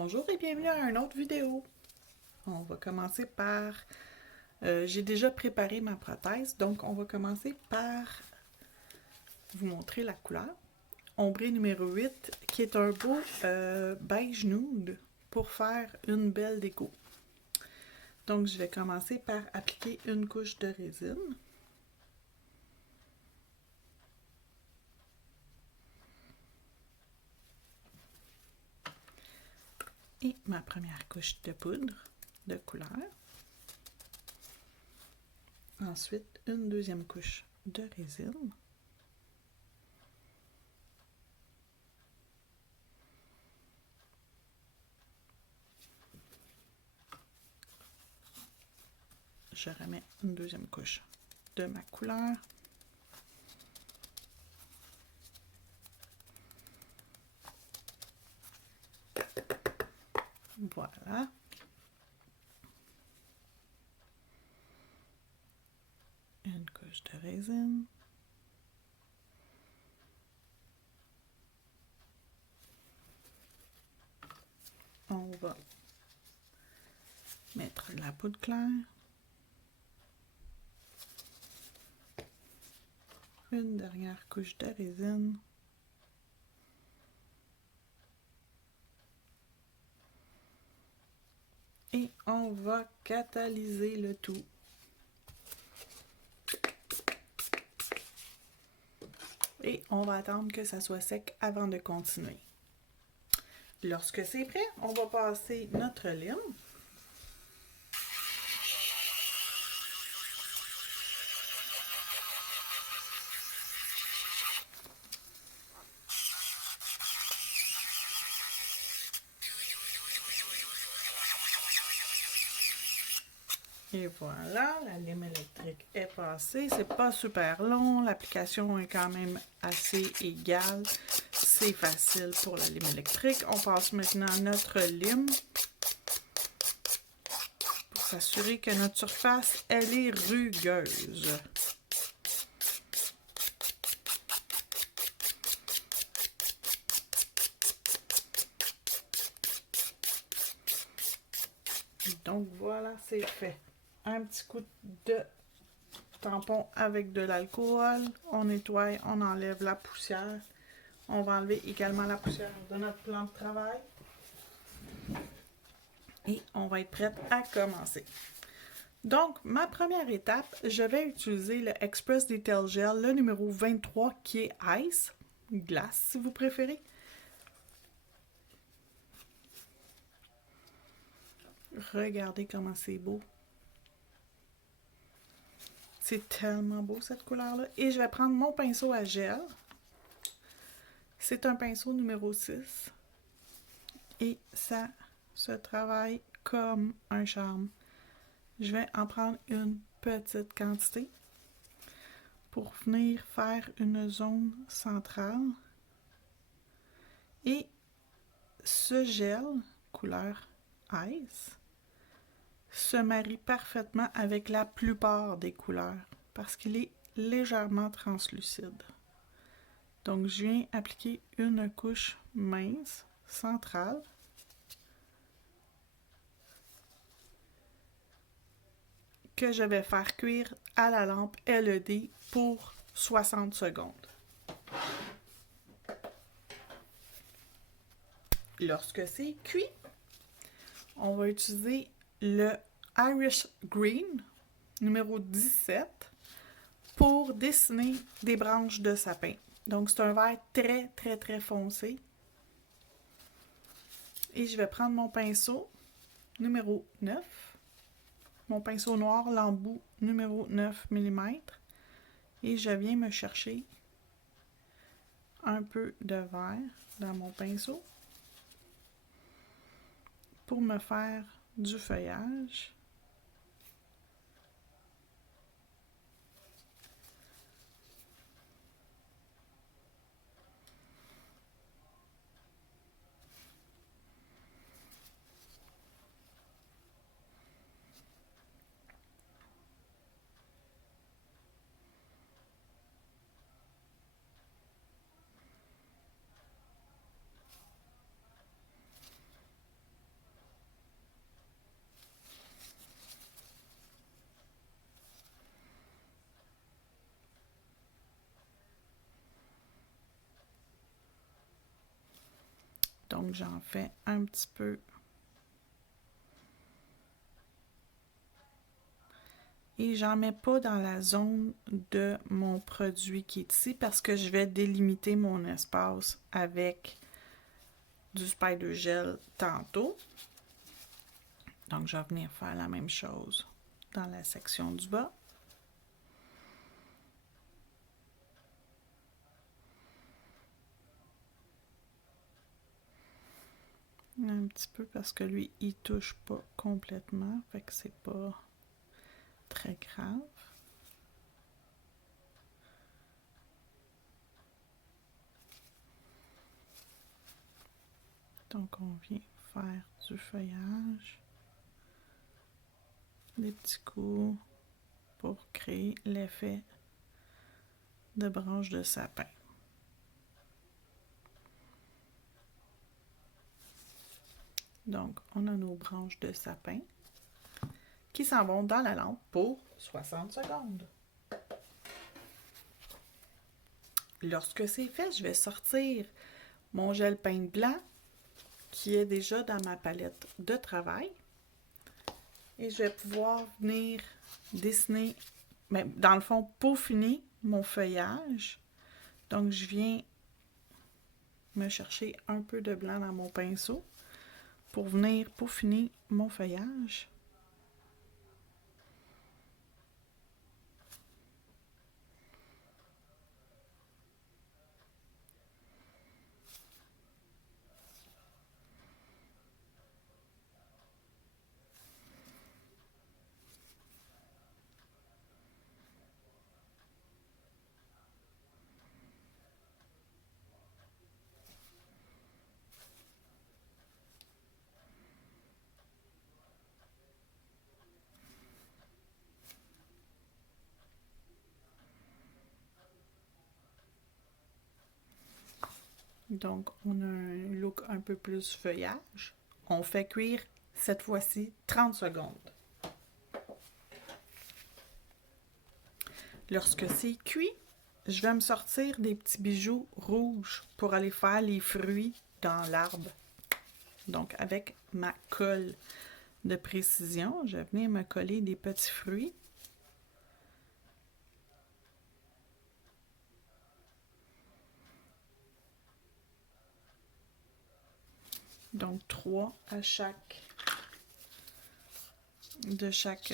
Bonjour et bienvenue à une autre vidéo. On va commencer par... j'ai déjà préparé ma prothèse, donc on va commencer par vous montrer la couleur. Ombré numéro 8, qui est un beau beige nude pour faire une belle déco. Donc je vais commencer par appliquer une couche de résine. Et ma première couche de poudre de couleur. Ensuite, une deuxième couche de résine. Je remets une deuxième couche de ma couleur. Voilà. Une couche de résine. On va mettre la poudre claire. Une dernière couche de résine. Et on va catalyser le tout. Et on va attendre que ça soit sec avant de continuer. Lorsque c'est prêt, on va passer notre lime. Et voilà, la lime électrique est passée. C'est pas super long, l'application est quand même assez égale. C'est facile pour la lime électrique. On passe maintenant à notre lime pour s'assurer que notre surface, elle est rugueuse. Donc voilà, c'est fait. Un petit coup de tampon avec de l'alcool. On nettoie, on enlève la poussière. On va enlever également la poussière de notre plan de travail. Et on va être prête à commencer. Donc, ma première étape, je vais utiliser le Express Detail Gel, le numéro 23 qui est Ice, glace si vous préférez. Regardez comment c'est beau. C'est tellement beau cette couleur-là. Et je vais prendre mon pinceau à gel. C'est un pinceau numéro 6. Et ça se travaille comme un charme. Je vais en prendre une petite quantité pour venir faire une zone centrale. Et ce gel, couleur Ice, se marie parfaitement avec la plupart des couleurs parce qu'il est légèrement translucide. Donc, je viens appliquer une couche mince, centrale. Que je vais faire cuire à la lampe LED pour 60 secondes. Lorsque c'est cuit, on va utiliser le Irish Green numéro 17 pour dessiner des branches de sapin. Donc, c'est un vert très foncé. Et je vais prendre mon pinceau numéro 9, mon pinceau noir, l'embout numéro 9 mm, et je viens me chercher un peu de vert dans mon pinceau pour me faire du feuillage. Donc, j'en fais un petit peu. Et j'en mets pas dans la zone de mon produit qui est ici parce que je vais délimiter mon espace avec du Spider Gel tantôt. Donc, je vais venir faire la même chose dans la section du bas. Un petit peu parce que lui, il touche pas complètement. Fait que c'est pas très grave. Donc, on vient faire du feuillage. Des petits coups pour créer l'effet de branche de sapin. Donc, on a nos branches de sapin qui s'en vont dans la lampe pour 60 secondes. Lorsque c'est fait, je vais sortir mon gel peint blanc qui est déjà dans ma palette de travail. Et je vais pouvoir venir dessiner, mais dans le fond, peaufiner mon feuillage. Donc, je viens me chercher un peu de blanc dans mon pinceau pour venir peaufiner mon feuillage. Donc, on a un look un peu plus feuillage. On fait cuire cette fois-ci 30 secondes. Lorsque c'est cuit, je vais me sortir des petits bijoux rouges pour aller faire les fruits dans l'arbre. Donc, avec ma colle de précision, je vais venir me coller des petits fruits. Donc, 3 à chaque de chaque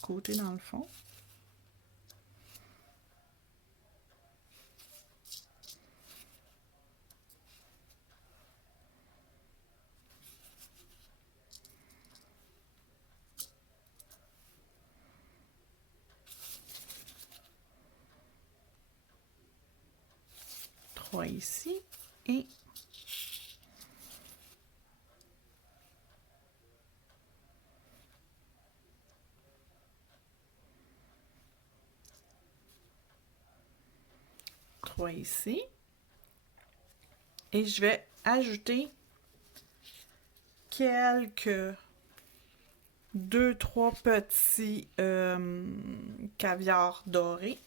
côté dans le fond. Trois ici et trois ici. Et je vais ajouter quelques 2-3 petits caviar dorés.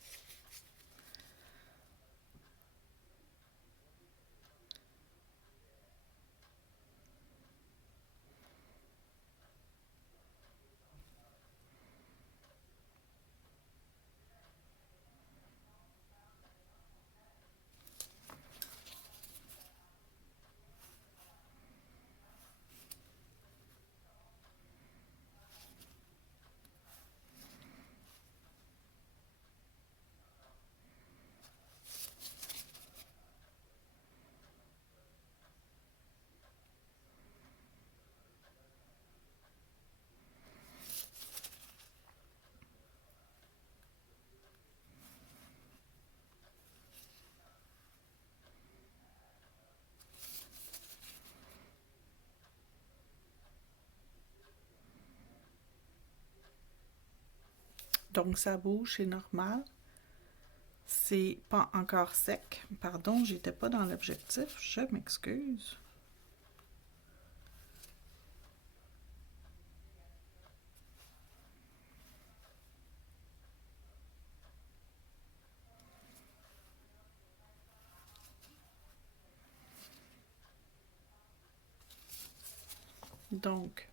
Donc ça bouge, c'est normal. C'est pas encore sec. Pardon, j'étais pas dans l'objectif. Je m'excuse. Donc,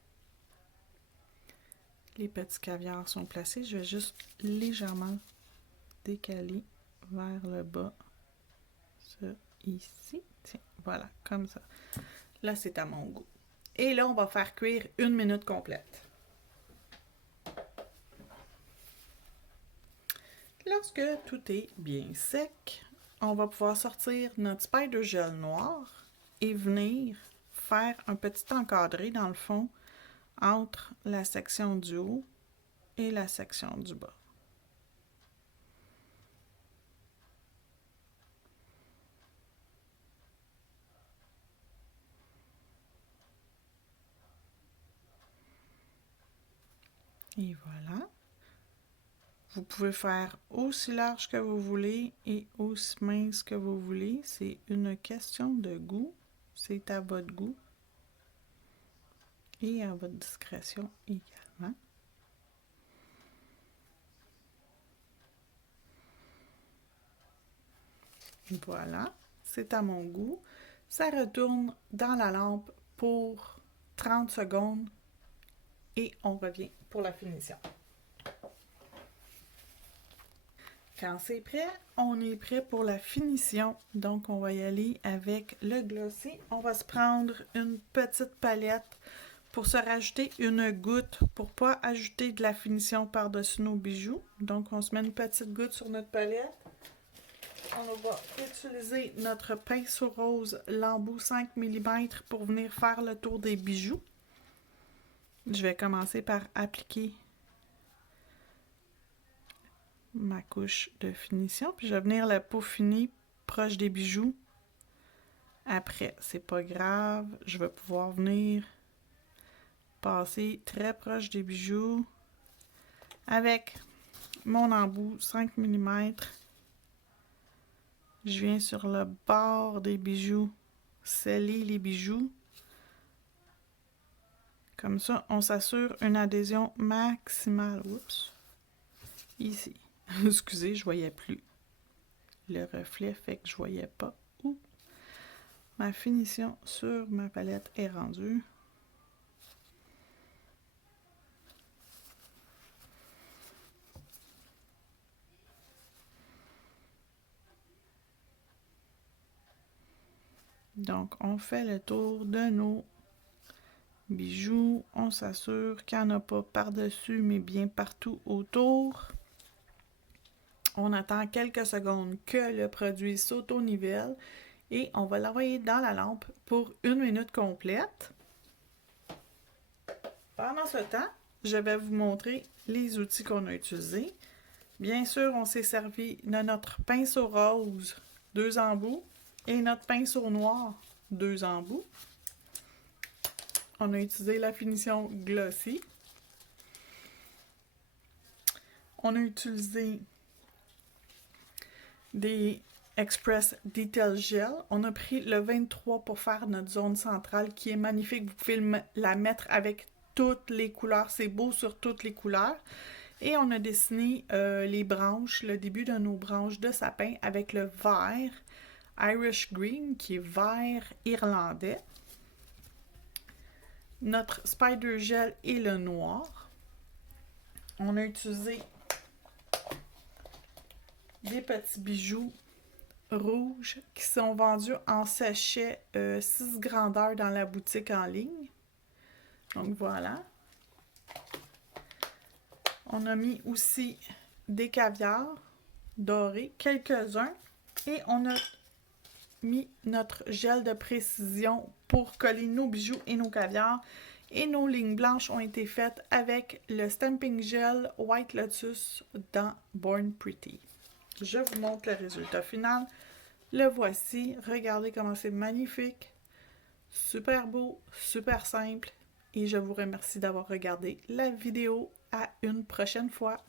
les petits caviars sont placés. Je vais juste légèrement décaler vers le bas. Ça, ici. Tiens, voilà, comme ça. Là, c'est à mon goût. Et là, on va faire cuire 1 minute complète. Lorsque tout est bien sec, on va pouvoir sortir notre spider gel noir et venir faire un petit encadré dans le fond entre la section du haut et la section du bas. Et voilà. Vous pouvez faire aussi large que vous voulez et aussi mince que vous voulez. C'est une question de goût. C'est à votre goût et à votre discrétion également. Voilà, c'est à mon goût. Ça retourne dans la lampe pour 30 secondes et on revient pour la finition. Quand c'est prêt, on est prêt pour la finition. Donc, on va y aller avec le glossy. On va se prendre une petite palette pour se rajouter une goutte pour ne pas ajouter de la finition par-dessus nos bijoux. Donc, on se met une petite goutte sur notre palette. On va utiliser notre pinceau rose l'embout 5 mm pour venir faire le tour des bijoux. Je vais commencer par appliquer ma couche de finition, puis je vais venir la peaufiner proche des bijoux. Après, c'est pas grave, je vais pouvoir venir passer très proche des bijoux avec mon embout 5 mm. Je viens sur le bord des bijoux, sceller les bijoux. Comme ça, on s'assure une adhésion maximale. Oups. Ici. Excusez, je voyais plus. Le reflet fait que je voyais pas où ma finition sur ma palette est rendue. Donc, on fait le tour de nos bijoux. On s'assure qu'il n'y en a pas par-dessus, mais bien partout autour. On attend quelques secondes que le produit s'auto-nivelle et on va l'envoyer dans la lampe pour 1 minute complète. Pendant ce temps, je vais vous montrer les outils qu'on a utilisés. Bien sûr, on s'est servi de notre pinceau rose, 2 embouts, et notre pinceau noir, 2 embouts. On a utilisé la finition glossy. On a utilisé des Express Detail Gel. On a pris le 23 pour faire notre zone centrale qui est magnifique. Vous pouvez la mettre avec toutes les couleurs. C'est beau sur toutes les couleurs. Et on a dessiné les branches, le début de nos branches de sapin avec le vert Irish Green qui est vert irlandais. Notre Spider Gel est le noir. On a utilisé des petits bijoux rouges qui sont vendus en sachet 6 grandeurs dans la boutique en ligne. Donc voilà. On a mis aussi des caviars dorés, quelques-uns. Et on a mis notre gel de précision pour coller nos bijoux et nos caviars. Et nos lignes blanches ont été faites avec le Stamping Gel White Lotus dans Born Pretty. Je vous montre le résultat final. Le voici. Regardez comment c'est magnifique. Super beau, super simple. Et je vous remercie d'avoir regardé la vidéo. À une prochaine fois.